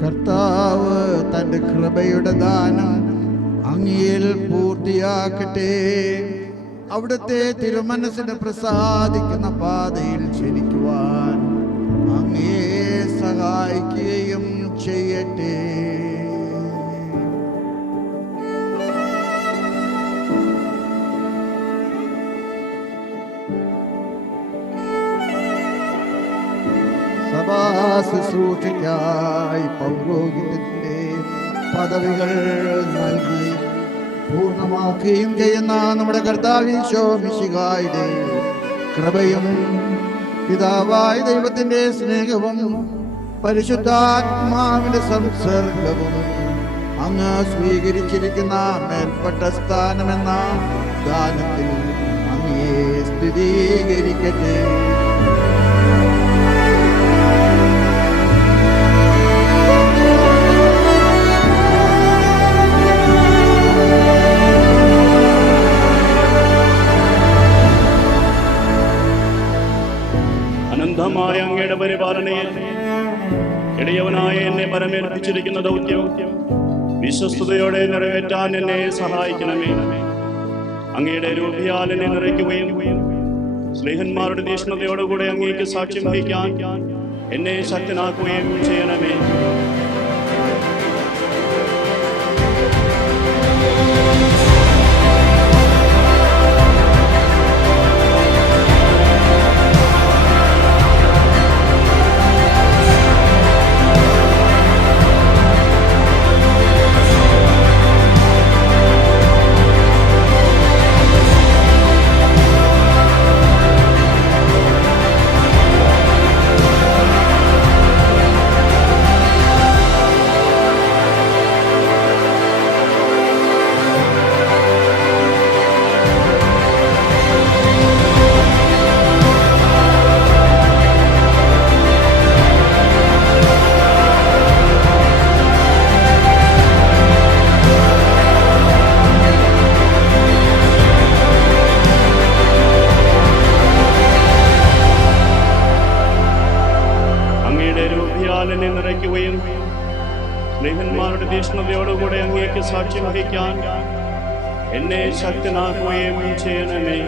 കർത്താവ് തൻ്റെ കൃപയുടെ ദാനം അങ്ങയിൽ പൂർത്തിയാക്കട്ടെ. അവിടുത്തെ തിരുമനസ്സിന് പ്രസാദിക്കുന്ന പാതയിൽ ചലിക്കുവാൻ അങ്ങയെ സഹായിക്കുകയും ചെയ്യട്ടെ. സഭാ ശുശ്രൂഷയ്ക്കായി പൗരോഹിത്യത്തിന്റെ പദവികൾ നൽകി പൂർണ്ണമാക്കുകയും ചെയ്യുന്ന നമ്മുടെ കർത്താവ് ഈശോ മിശിഹായുടെ കൃപയും പിതാവായ ദൈവത്തിന്റെ സ്നേഹവും പരിശുദ്ധാത്മാവിന്റെ സംസർഗവും അങ്ങ് സ്വീകരിച്ചിരിക്കുന്ന മേൽപ്പെട്ട സ്ഥാനമെന്ന ദാനത്തിൽ അങ്ങയെ സ്ഥിരീകരിക്കട്ടെ. അനന്തമായ അങ്ങയുടെ പരിപാലനയിൽ ഇടയവനായ എന്നെ പരമേൽപ്പിച്ചിരിക്കുന്ന ദൗത്യം വിശ്വസ്തയോടെ നിറവേറ്റാൻ എന്നെ സഹായിക്കണമേ. അങ്ങയുടെ രൂപയാൽ എന്നെ നിറയ്ക്കുകയും സ്നേഹന്മാരുടെ തീഷ്ണതയോടുകൂടെ അങ്ങേക്ക് സാക്ഷ്യം വഹിക്കാൻ എന്നെ ശക്തനാക്കുകയും ചെയ്യണമേ. എന്നെ നിറയ്ക്കുകയും സ്നേഹന്മാരുടെ തീഷ്ണതയോടുകൂടെ അങ്ങേക്ക് സാക്ഷ്യം വഹിക്കാൻ എന്നെ ശക്തനാക്കുകയും ചെയ്യണമേ.